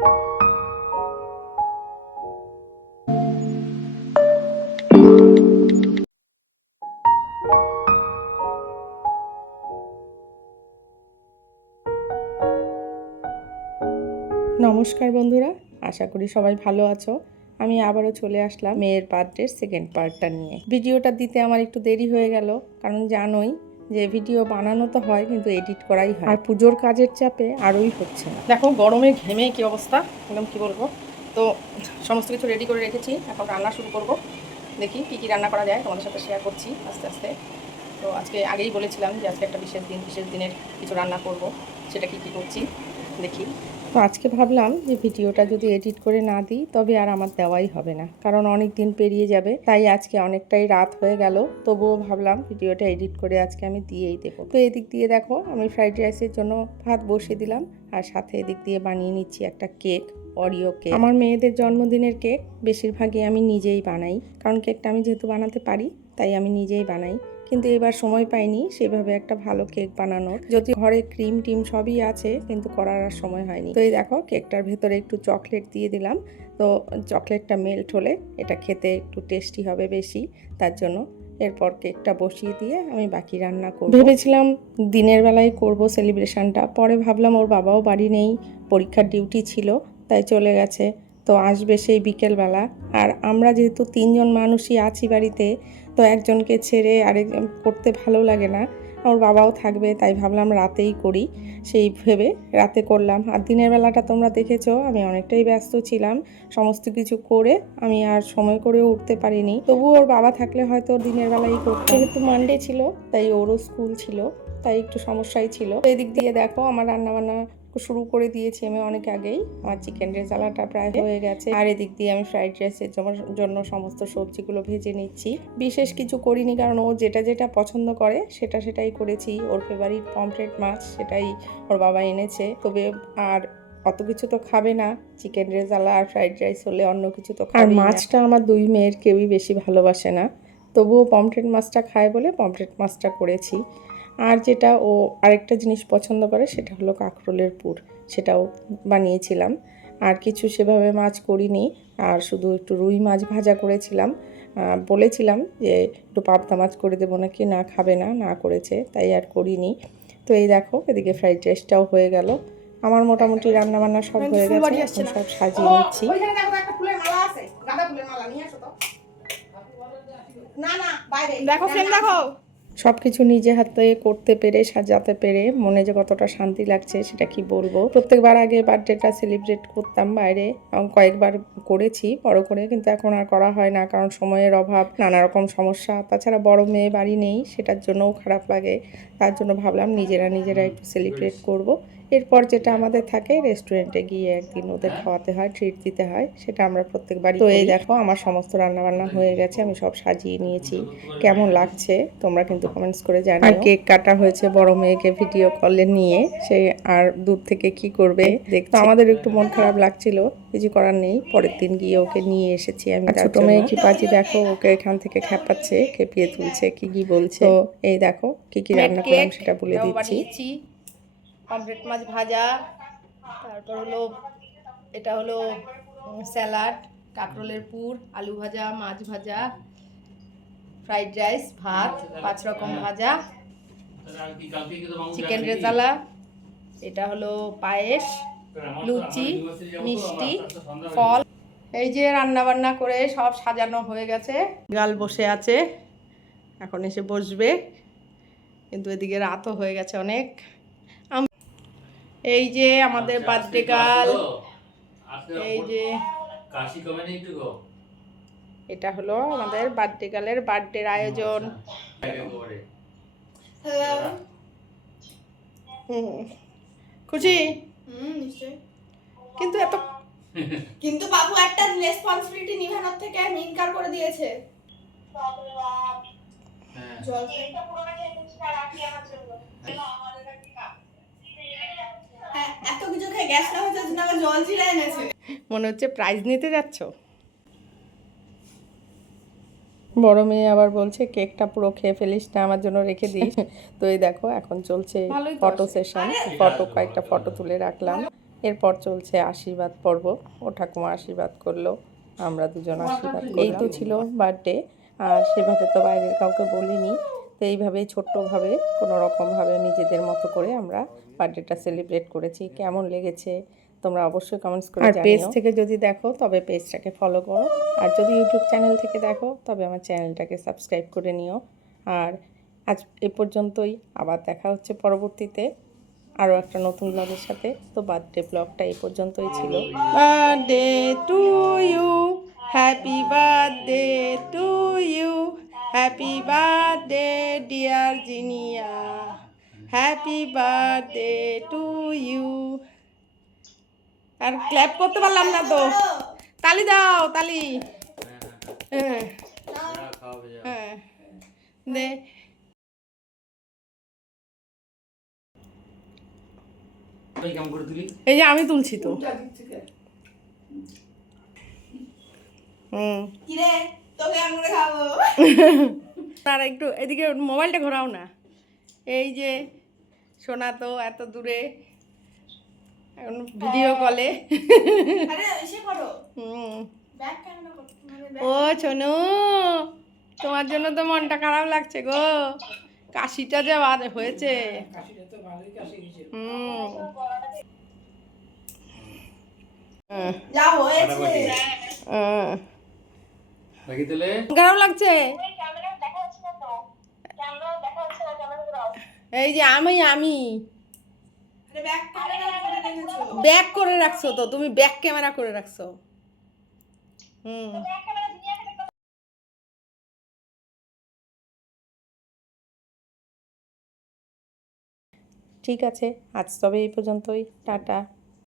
নমস্কার বন্ধুরা, আশা করি সবাই ভালো আছো। আমি আবারও চলে আসলাম মেয়ের বার্থডের সেকেন্ড পার্টটা নিয়ে। ভিডিওটা দিতে আমার একটু দেরি হয়ে গেল, কারণ জানোই যে ভিডিও বানানো তো হয় কিন্তু এডিট করাই হয়, আর পুজোর কাজের চাপে আরোই হচ্ছে না। দেখো গরমে ঘেমে কি অবস্থা, একদম কি বলবো। তো সমস্ত কিছু রেডি করে রেখেছি, এখন রান্না শুরু করব। দেখি কী কী রান্না করা যায়, তোমাদের সাথে শেয়ার করছি আস্তে আস্তে। তো আজকে আগেই বলেছিলাম যে আজকে একটা বিশেষ দিনের কিছু রান্না করব, সেটা কী কী করছি দেখি। তো আজকে ভাবলাম যে ভিডিওটা যদি এডিট করে না দিই তবে আর আমার দেওয়াই হবে না, কারণ অনেক দিন পেরিয়ে যাবে। তাই আজকে অনেকটাই রাত হয়ে গেল, তবুও ভাবলাম ভিডিওটা এডিট করে আজকে আমি দিয়েই দেবো। তো এদিক দিয়ে দেখো আমি ফ্রাইড রাইসের জন্য ভাত বসিয়ে দিলাম, আর সাথে এদিক দিয়ে বানিয়ে নিচ্ছি একটা কেক, অরিও কেক। আমার মেয়েদের জন্মদিনের কেক বেশিরভাগই আমি নিজেই বানাই, কারণ কেকটা আমি যেহেতু বানাতে পারি তাই আমি নিজেই বানাই। কিন্তু এবার সময় পাইনি সেভাবে একটা ভালো কেক বানানোর, যদি ঘরে ক্রিম টিম সবই আছে কিন্তু করার আর সময় হয়নি। তো এই দেখো কেকটার ভেতরে একটু চকলেট দিয়ে দিলাম, তো চকলেটটা মেল্ট হলে এটা খেতে একটু টেস্টি হবে বেশি, তার জন্য এরপর কেকটা বসিয়ে দিয়ে আমি বাকি রান্না করব। ভেবেছিলাম দিনের বেলায় করব সেলিব্রেশনটা, পরে ভাবলাম ওর বাবাও বাড়ি নেই, পরীক্ষার ডিউটি ছিল তাই চলে গেছে, তো আসবে সেই বিকেলবেলা। আর আমরা যেহেতু 3জন মানুষই আছি বাড়িতে, তো একজনকে ছেড়ে আরেকজন করতে ভালো লাগে না, ওর বাবাও থাকবে, তাই ভাবলাম রাতেই করি। সেই ভেবে রাতে করলাম। আর দিনের বেলাটা তোমরা দেখেছো আমি অনেকটাই ব্যস্ত ছিলাম, সমস্ত কিছু করে আমি আর সময় করেও উঠতে পারিনি। তবুও ওর বাবা থাকলে হয়তো দিনের বেলাই করতাম, যেহেতু মানডে ছিল তাই ওরও স্কুল ছিল, তাই একটু সমস্যাই ছিল। এদিক দিয়ে দেখো আমার রান্নাবান্না শুরু করে দিয়েছি আমি অনেক আগেই, আমার চিকেন রেজালাটা প্রায় হয়ে গেছে। আর এদিক দিয়ে আমি ফ্রাইড রাইসের জন্য সমস্ত সবজিগুলো ভেজে নিচ্ছি। বিশেষ কিছু করিনি, কারণ ও যেটা যেটা পছন্দ করে সেটাই করেছি। ওর ফেভারিট পমফ্রেট মাছ, সেটাই ওর বাবা এনেছে। তবে আর অত কিছু তো খাবে না, চিকেন রেজালা আর ফ্রাইড রাইস হলে অন্য কিছু তো খাবে। আর মাছটা আমার দুই মেয়ের কেউই বেশি ভালোবাসে না, তবুও পমফ্রেট মাছটা খায় বলে পমফ্রেট মাছটা করেছি। আর যেটা ও আরেকটা জিনিস পছন্দ করে সেটা হলো কাঁকরোলের পুর, সেটাও বানিয়েছিলাম। আর কিছু সেভাবে মাছ করিনি, আর শুধু একটু রুই মাছ ভাজা করেছিলাম। বলেছিলাম যে একটু পাবদা মাছ করে দেবো নাকি, না খাবে না, না করেছে, তাই আর করিনি। তো এই দেখো এদিকে ফ্রাইড রাইসটাও হয়ে গেল, আমার মোটামুটি রান্নাবান্না সব হয়ে গেছে, এখন সব সাজিয়ে নিচ্ছি। দেখো ফ্রেম দেখো, সব কিছু নিজে হাতে করতে পেরে সাজাতে পেরে মনে যে কতটা শান্তি লাগছে সেটা কি বলবো। প্রত্যেকবার আগে বার্থডেটা সেলিব্রেট করতাম বাইরে, কয়েকবার করেছি বড় করে, কিন্তু এখন আর করা হয় না, কারণ সময়ের অভাব, নানা রকম সমস্যা, তাছাড়া বড় মেয়ে বাড়ি নেই, সেটার জন্যও খারাপ লাগে। তার জন্য ভাবলাম নিজেরা একটু সেলিব্রেট করব। এরপর যেটা আমাদের থাকে রেস্টুরেন্টে গিয়ে একদিন ওদের খাওয়াতে হয়, ট্রিট দিতে হয়, সেটা আমরা প্রত্যেকবারই। তো এই দেখো আমার সমস্ত রান্নাবান্না হয়ে গেছে, আমি সব সাজিয়ে নিয়েছি। কেমন লাগছে তোমরা কিন্তু কমেন্টস করে জানিও। আর কেক কাটা হয়েছে বড় মেয়েকে ভিডিও কলে নিয়ে, সে আর দূর থেকে কি করবে দেখতে, আমাদের একটু মন খারাপ লাগছিল, কিছু করার নেই, পরের দিন গিয়ে ওকে নিয়ে এসেছি আমি। ছোট মেয়ে কি পাচ্ছি দেখো, ওকে এখান থেকে খেপাচ্ছে, খেপিয়ে তুলছে, কি বলছে। তো এই দেখো কি রান্না করলাম সেটা বলে দিচ্ছি। পমফ্রেট মাছ ভাজা, তারপর হলো এটা হলো স্যালাড, কাঁকরোলের পুর, আলু ভাজা, মাছ ভাজা, ফ্রাইড রাইস, ভাত, 5 রকম ভাজা, চিকেন রেজালা, এটা হলো পায়েস, লুচি, মিষ্টি, ফল। এই যে রান্না বান্না করে সব সাজানো হয়ে গেছে। গাল বসে আছে, এখন এসে বসবে, কিন্তু এদিকে রাতও হয়ে গেছে অনেক। এই যে আমাদের বার্থডে গার্ল, এই যে এটা হলো আমাদের বার্থডে গার্লের বার্থডের আয়োজন। খুশি? নিশ্চয়ই। কিন্তু বাবু একটা রেসপন্সিবিলিটি নিভানোর থেকে ইনকার করে দিয়েছে। এত কিছু খেয়ে গ্যাস না হচ্ছে না, জল ছিঁড়ে এনেছে। মনে হচ্ছে প্রাইজ নিতে যাচ্ছ। বড় মেয়ে আবার বলছে কেকটা পুরো খেয়ে ফেলিস না, আমার জন্য রেখে দিস। তো এই দেখো এখন চলছে ফটো সেশন, কয়েকটা ফটো তুলে রাখলাম। এরপর চলছে আশীর্বাদ পর্ব। ও ঠাকুমা আশীর্বাদ করলো, আমরা দুজন আশীর্বাদ করলাম। এই তো ছিল বার্থডে, আর সেভাবে তো বাইরের কাউকে বলিনি। তো এইভাবেই ছোট্টভাবে কোনো রকমভাবে নিজেদের মতো করে আমরা বার্থডেটা সেলিব্রেট করেছি। কেমন লেগেছে তোমরা অবশ্যই কমেন্টস করে জানিও। আর পেজ থেকে যদি দেখো তবে পেজটাকে ফলো করো, আর যদি ইউটিউব চ্যানেল থেকে দেখো তবে আমার চ্যানেলটাকে সাবস্ক্রাইব করে নিও। আর আজ এ পর্যন্তই, আবার দেখা হচ্ছে পরবর্তীতে আরও একটা নতুন ব্লগের সাথে। তো বার্থডে ব্লগটা এই পর্যন্তই ছিল। Birthday to you, happy birthday to you, happy birthday dear Jinia, happy birthday to you. আর ক্ল্যাপ করতে পারলাম না তো, তালি দাও, তালি। হ্যাঁ হ্যাঁ দে। এই যে আমি তুলছি তো। কিরে তোকে আমি করে খাবো। তার একটু এদিকে মোবাইলটা ঘোরাও না। এই যে সোনা তো এত দূরে, এখন ভিডিও কলে। আরে এসে করো হুম। ব্যাক ক্যামেরা করো ও সোনু, তোমার জন্য তো মনটা খারাপ লাগছে গো, কাশিটা যে হয়েছে। হুম। যা হয়েছে খারাপ লাগছে। এই যে আমি আরে ব্যাক ক্যামেরা করে রেখেছো ব্যাক করে রাখছো তো, তুমি ব্যাক ক্যামেরা করে রাখছো। হুম। ঠিক আছে, আজ তবে এই পর্যন্তই, টাটা।